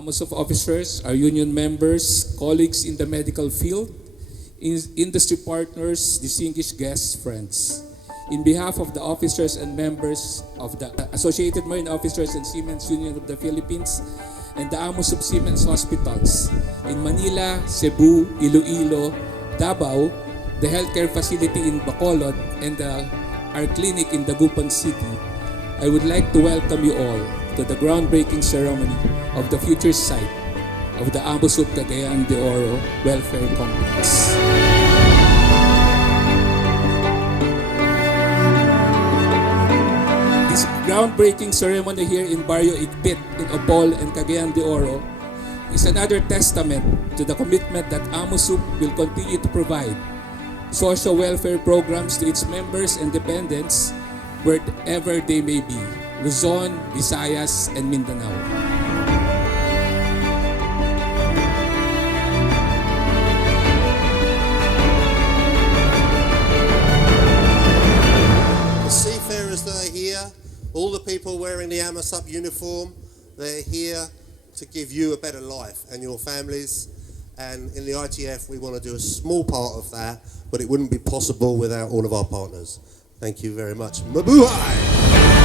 Amos of officers, our union members, colleagues in the medical field, in- industry partners, distinguished guests, friends. In behalf of the officers and members of the Associated Marine Officers and Seamen's Union of the Philippines and the Amos of Seamen's Hospitals in Manila, Cebu, Iloilo, Davao, the healthcare facility in Bacolod, and the, our clinic in Dagupan City, I would like to welcome you all to the groundbreaking ceremony of the future site of the Ambosub Cagayan de Oro Welfare Complex. This groundbreaking ceremony here in Barrio Igpit in Opol and Cagayan de Oro is another testament to the commitment that Amosup will continue to provide social welfare programs to its members and dependents wherever they may be, Luzon, Visayas, and Mindanao. The seafarers that are here, all the people wearing the Amasup uniform, they're here to give you a better life and your families. And in the ITF, we want to do a small part of that, but it wouldn't be possible without all of our partners. Thank you very much. Mabuhay!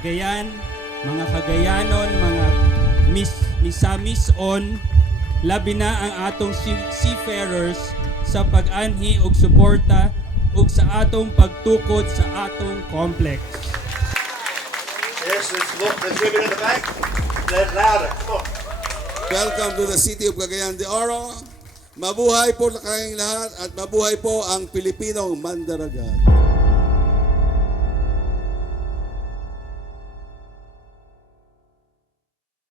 Cagayan, mga Cagayanon, mga mis misamison labi na ang atong sea- seafarers sa pag-anhi og suporta ug sa atong pagtukod sa atong complex. Yes, let's look. There's women in the back. They're louder. Come on. Welcome to the city of Cagayan de Oro. Mabuhay po na kayong lahat at mabuhay po ang Pilipinong Mandaragat.